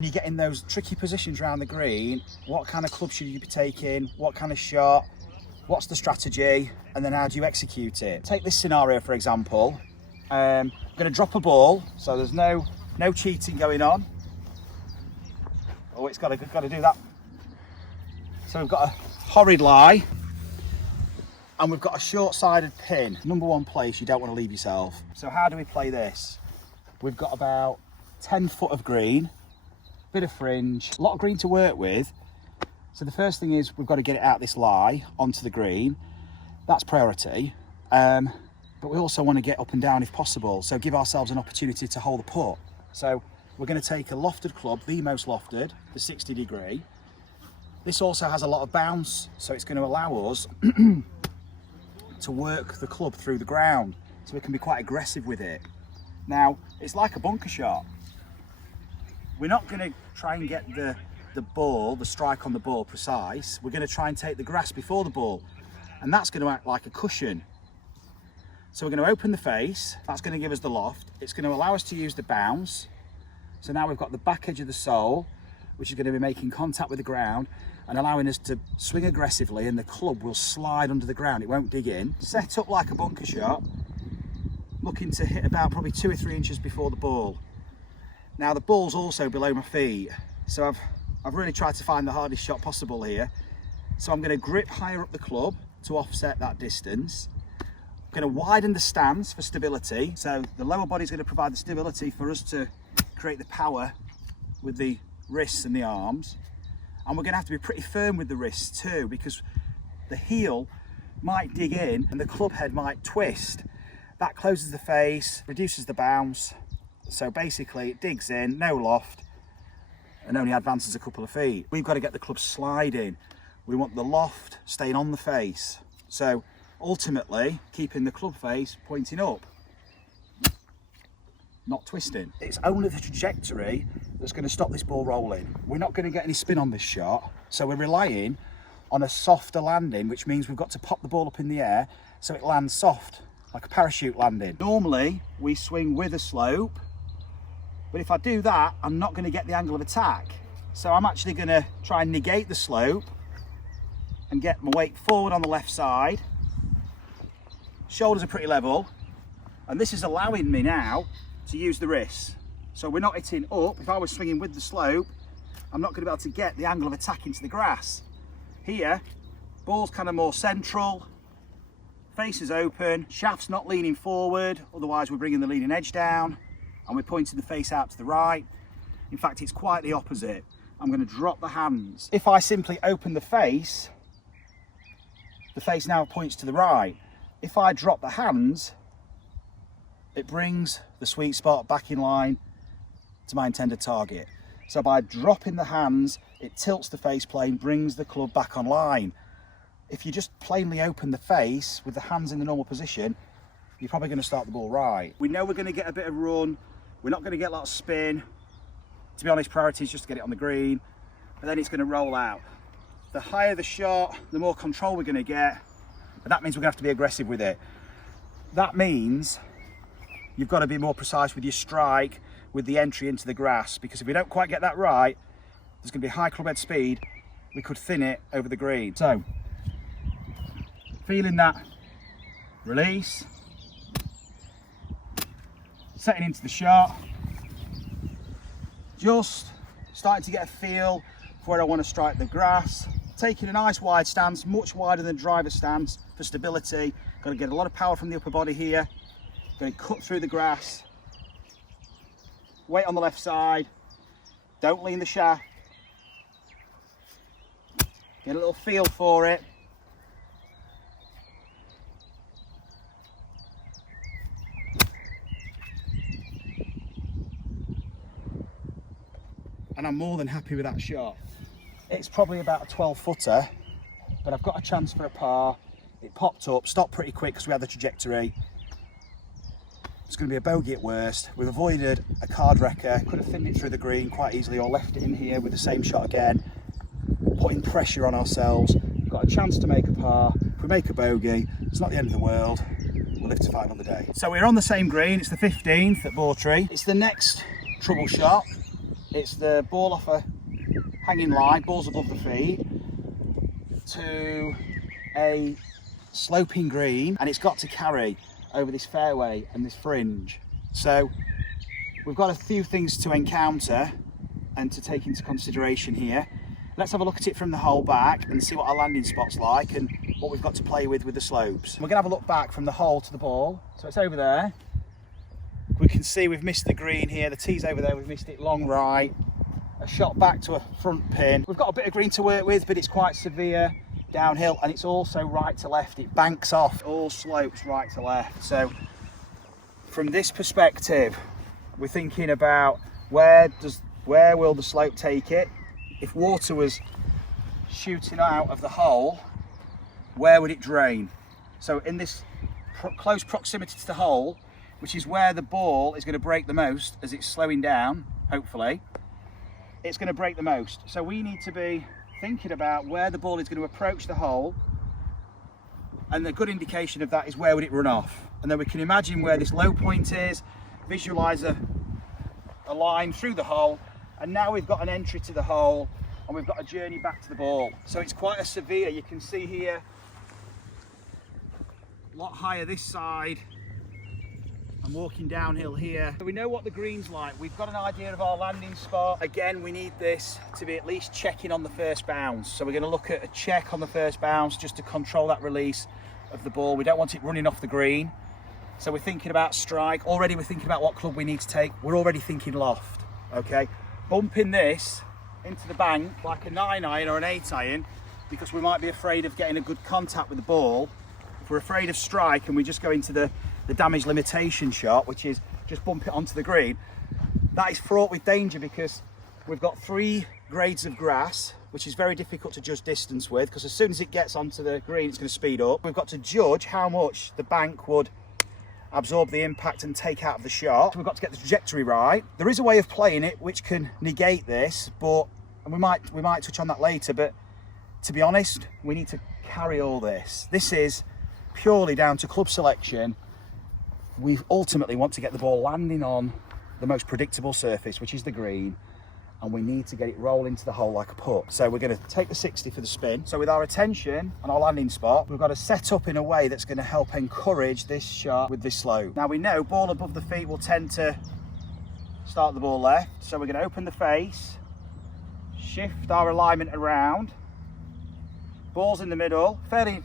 You get in those tricky positions around the green, what kind of club should you be taking, what kind of shot, what's the strategy, and then how do you execute it? Take this scenario for example. I'm going to drop a ball, so there's no cheating going on. Oh, it's got to do that. So we've got a horrid lie, and we've got a short-sided pin. Number one place you don't want to leave yourself. So how do we play this? We've got about 10 foot of green, bit of fringe, a lot of green to work with. So the first thing is we've got to get it out this lie onto the green. That's priority. But we also want to get up and down if possible. So give ourselves an opportunity to hold the putt. So we're going to take a lofted club, the most lofted, the 60 degree. This also has a lot of bounce, so it's going to allow us to work the club through the ground. So we can be quite aggressive with it. Now, it's like a bunker shot. We're not going to try and get the ball, the strike on the ball precise. We're going to try and take the grass before the ball. And that's going to act like a cushion. So we're going to open the face. That's going to give us the loft. It's going to allow us to use the bounce. So now we've got the back edge of the sole, which is going to be making contact with the ground and allowing us to swing aggressively, and the club will slide under the ground. It won't dig in. Set up like a bunker shot, looking to hit about probably 2 or 3 inches before the ball. Now the ball's also below my feet, so I've really tried to find the hardest shot possible here. So I'm going to grip higher up the club to offset that distance. I'm going to widen the stance for stability, so the lower body is going to provide the stability for us to create the power with the wrists and the arms. And we're going to have to be pretty firm with the wrists too, because the heel might dig in and the club head might twist. That closes the face, reduces the bounce. So basically it digs in, no loft, and only advances a couple of feet. We've got to get the club sliding. We want the loft staying on the face. So ultimately keeping the club face pointing up, not twisting. It's only the trajectory that's going to stop this ball rolling. We're not going to get any spin on this shot, so we're relying on a softer landing, which means we've got to pop the ball up in the air so it lands soft, like a parachute landing. Normally we swing with a slope, but if I do that, I'm not going to get the angle of attack. So I'm actually going to try and negate the slope and get my weight forward on the left side. Shoulders are pretty level, and this is allowing me now to use the wrists. So we're not hitting up. If I was swinging with the slope, I'm not going to be able to get the angle of attack into the grass. Here, ball's kind of more central, face is open, shaft's not leaning forward, otherwise we're bringing the leading edge down, and we're pointing the face out to the right. In fact, it's quite the opposite. I'm going to drop the hands. If I simply open the face now points to the right. If I drop the hands, it brings the sweet spot back in line to my intended target. So by dropping the hands, it tilts the face plane, brings the club back on line. If you just plainly open the face with the hands in the normal position, you're probably going to start the ball right. We know we're going to get a bit of run. We're not going to get a lot of spin. To be honest, priority is just to get it on the green, but then it's going to roll out. The higher the shot, the more control we're going to get, but that means we're going to have to be aggressive with it. That means you've got to be more precise with your strike, with the entry into the grass, because if we don't quite get that right, there's going to be high club head speed. We could thin it over the green. So, feeling that release, setting into the shot, just starting to get a feel for where I want to strike the grass, taking a nice wide stance, much wider than driver stance for stability. Got to get a lot of power from the upper body here. Going to cut through the grass, weight on the left side, don't lean the shaft, get a little feel for it. And I'm more than happy with that shot. It's probably about a 12 footer, but I've got a chance for a par. It popped up, stopped pretty quick because we had the trajectory. It's going to be a bogey at worst. We've avoided a card wrecker, could have thinned it through the green quite easily or left it in here with the same shot again, putting pressure on ourselves. We've got a chance to make a par. If we make a bogey, it's not the end of the world. We'll live to fight another day. So we're on the same green, it's the 15th at Bawtry. It's the next trouble shot. It's the ball off a hanging line, balls above the feet, to a sloping green, and it's got to carry over this fairway and this fringe. So we've got a few things to encounter and to take into consideration here. Let's have a look at it from the hole back and see what our landing spot's like and what we've got to play with the slopes. We're going to have a look back from the hole to the ball. So it's over there. We can see we've missed the green here. The tee's over there, we've missed it long right. A shot back to a front pin. We've got a bit of green to work with, but it's quite severe downhill, and it's also right to left. It banks off all slopes right to left. So from this perspective, we're thinking about where will the slope take it? If water was shooting out of the hole, where would it drain? So in this close proximity to the hole, which is where the ball is going to break the most as it's slowing down, hopefully, it's going to break the most. So we need to be thinking about where the ball is going to approach the hole, and a good indication of that is where would it run off. And then we can imagine where this low point is, visualize a line through the hole, and now we've got an entry to the hole and we've got a journey back to the ball. So it's quite a severe, you can see here, a lot higher this side. I'm walking downhill here. So we know what the green's like. We've got an idea of our landing spot. Again, we need this to be at least checking on the first bounce. So we're going to look at a check on the first bounce just to control that release of the ball. We don't want it running off the green. So we're thinking about strike. Already we're thinking about what club we need to take. We're already thinking loft, okay? Bumping this into the bank like a 9-iron or an 8-iron, because we might be afraid of getting a good contact with the ball. If we're afraid of strike and we just go into the damage limitation shot, which is just bump it onto the green, that is fraught with danger, because we've got 3 grades of grass, which is very difficult to judge distance with, because as soon as it gets onto the green, it's going to speed up. We've got to judge how much the bank would absorb the impact and take out of the shot. We've got to get the trajectory right. There is a way of playing it which can negate this, but and we might touch on that later, but to be honest, we need to carry all this. This is purely down to club selection. We ultimately want to get the ball landing on the most predictable surface, which is the green, and we need to get it rolling to the hole like a putt. So we're going to take the 60 for the spin. So with our attention on our landing spot, we've got to set up in a way that's going to help encourage this shot with this slope. Now we know ball above the feet will tend to start the ball left, so we're going to open the face, shift our alignment around, ball's in the middle, fairly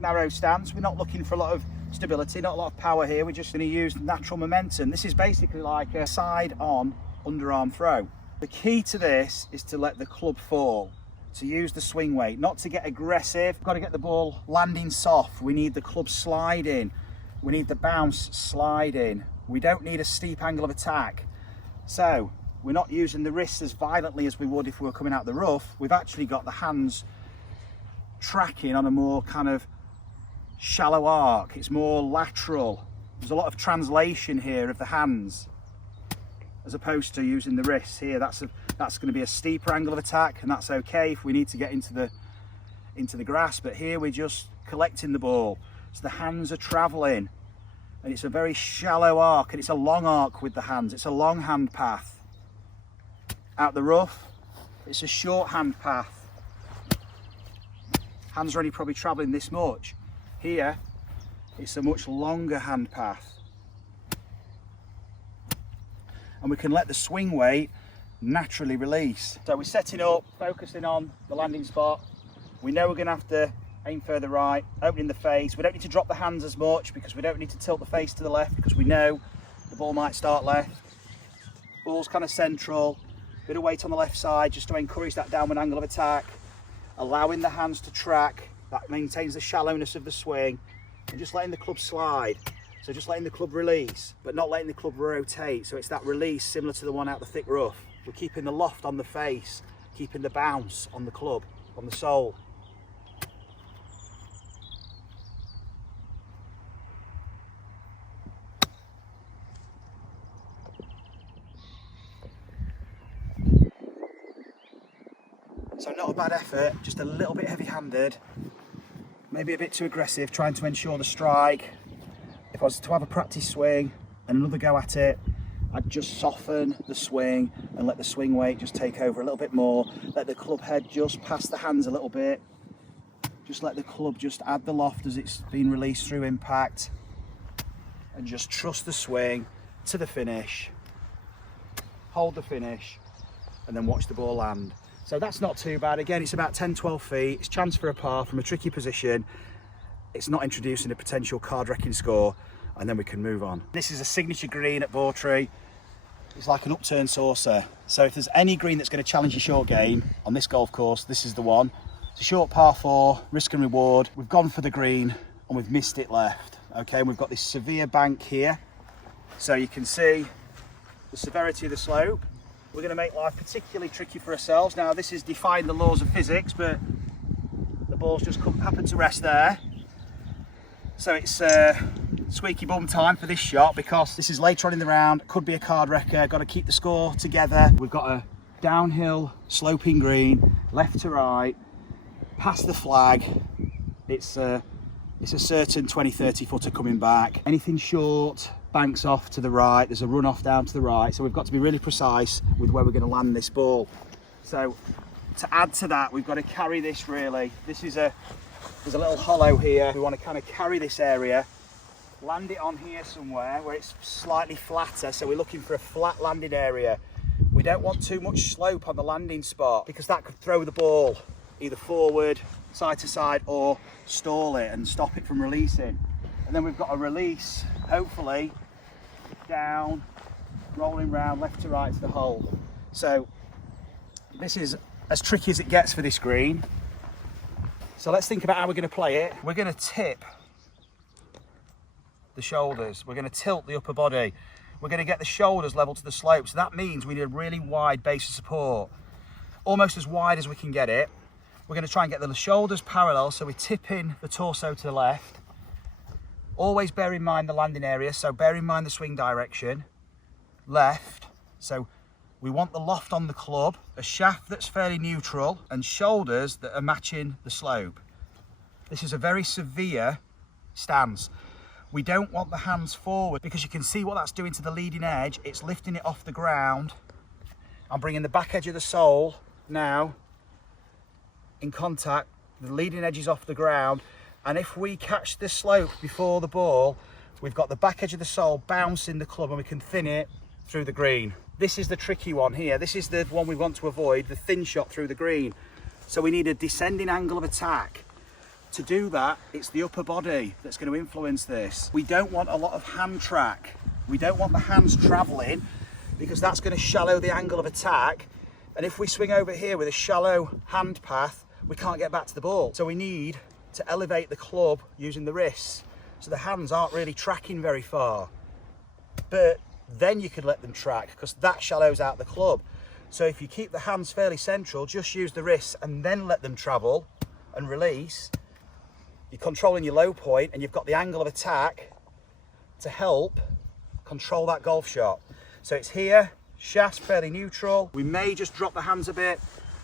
narrow stance. We're not looking for a lot of stability, not a lot of power here. We're just going to use natural momentum. This is basically like a side-on underarm throw. The key to this is to let the club fall, to use the swing weight, not to get aggressive. We've got to get the ball landing soft. We need the club sliding. We need the bounce sliding. We don't need a steep angle of attack. So we're not using the wrists as violently as we would if we were coming out the rough. We've actually got the hands tracking on a more kind of shallow arc. It's more lateral. There's a lot of translation here of the hands, as opposed to using the wrists here. That's going to be a steeper angle of attack, and that's okay if we need to get into the grass. But here we're just collecting the ball, so the hands are traveling, and it's a very shallow arc, and it's a long arc with the hands. It's a long hand path. Out the rough, it's a short hand path. Hands are only probably traveling this much. Here, it's a much longer hand path. And we can let the swing weight naturally release. So we're setting up, focusing on the landing spot. We know we're going to have to aim further right, opening the face. We don't need to drop the hands as much, because we don't need to tilt the face to the left, because we know the ball might start left. Ball's kind of central, bit of weight on the left side just to encourage that downward angle of attack. Allowing the hands to track, that maintains the shallowness of the swing, and just letting the club slide. So just letting the club release, but not letting the club rotate. So it's that release similar to the one out the thick rough. We're keeping the loft on the face, keeping the bounce on the club, on the sole. So not a bad effort, just a little bit heavy-handed, maybe a bit too aggressive, trying to ensure the strike. If I was to have a practice swing and another go at it, I'd just soften the swing and let the swing weight just take over a little bit more. Let the club head just pass the hands a little bit. Just let the club just add the loft as it's been released through impact. And just trust the swing to the finish. Hold the finish and then watch the ball land. So that's not too bad. Again, it's about 10-12 feet. It's chance for a par from a tricky position. It's not introducing a potential card wrecking score, and then we can move on. This is a signature green at Bawtry. It's like an upturned saucer. So if there's any green that's going to challenge your short game on this golf course, this is the one. It's a short par 4, risk and reward. We've gone for the green and we've missed it left. Okay, and we've got this severe bank here. So you can see the severity of the slope. We're going to make life particularly tricky for ourselves. Now this is defying the laws of physics, but the ball's just happened to rest there. So it's squeaky bum time for this shot, because this is later on in the round, could be a card wrecker. Got to keep the score together. We've got a downhill sloping green, left to right, past the flag. It's a certain 20-30 footer coming back. Anything short banks off to the right. There's a run off down to the right, so we've got to be really precise with where we're going to land this ball. So to add to that, we've got to carry this really. There's a little hollow here. We want to kind of carry this area, land it on here somewhere where it's slightly flatter. So we're looking for a flat landing area. We don't want too much slope on the landing spot, because that could throw the ball either forward, side to side, or stall it and stop it from releasing. And then we've got a release, hopefully, down, rolling round left to right to the hole. So this is as tricky as it gets for this green. So let's think about how we're going to play it. We're going to tip the shoulders. We're going to tilt the upper body. We're going to get the shoulders level to the slope. So that means we need a really wide base of support, almost as wide as we can get it. We're going to try and get the shoulders parallel, so we're tipping the torso to the left. Always bear in mind the landing area, so bear in mind the swing direction. Left, so we want the loft on the club, a shaft that's fairly neutral, and shoulders that are matching the slope. This is a very severe stance. We don't want the hands forward, because you can see what that's doing to the leading edge. It's lifting it off the ground. I'm bringing the back edge of the sole now in contact. The leading edge is off the ground, and if we catch the slope before the ball, we've got the back edge of the sole bouncing the club, and we can thin it through the green. This is the tricky one here. This is the one we want to avoid, the thin shot through the green. So we need a descending angle of attack. To do that, it's the upper body that's going to influence this. We don't want a lot of hand track. We don't want the hands traveling, because that's going to shallow the angle of attack. And if we swing over here with a shallow hand path, we can't get back to the ball. So we need to elevate the club using the wrists, so the hands aren't really tracking very far. But then you could let them track, because that shallows out the club. So if you keep the hands fairly central, just use the wrists and then let them travel and release, you're controlling your low point, and you've got the angle of attack to help control that golf shot. So it's here, shaft's fairly neutral. We may just drop the hands a bit,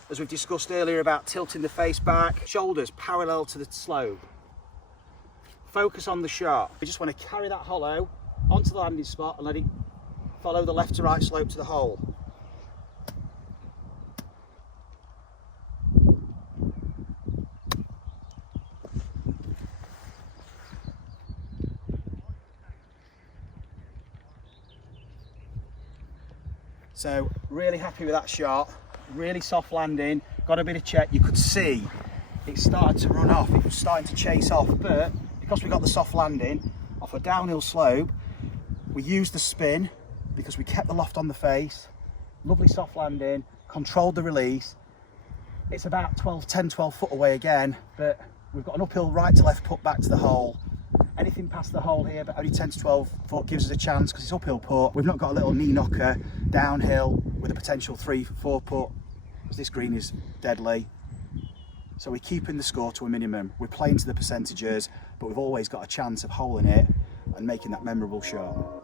as we've discussed earlier about tilting the face back. Shoulders parallel to the slope. Focus on the shot. We just want to carry that hollow onto the landing spot and let it follow the left to right slope to the hole. So really happy with that shot. Really soft landing, got a bit of check. You could see it started to run off, it was starting to chase off, but because we got the soft landing off a downhill slope, we used the spin because we kept the loft on the face. Lovely soft landing, controlled the release. It's about 10-12 foot away again, but we've got an uphill right to left putt back to the hole. Anything past the hole here, but only 10 to 12 foot gives us a chance, because it's uphill putt. We've not got a little knee knocker downhill with a potential 3-4 putt, because this green is deadly. So we're keeping the score to a minimum. We're playing to the percentages, but we've always got a chance of holing it and making that memorable shot.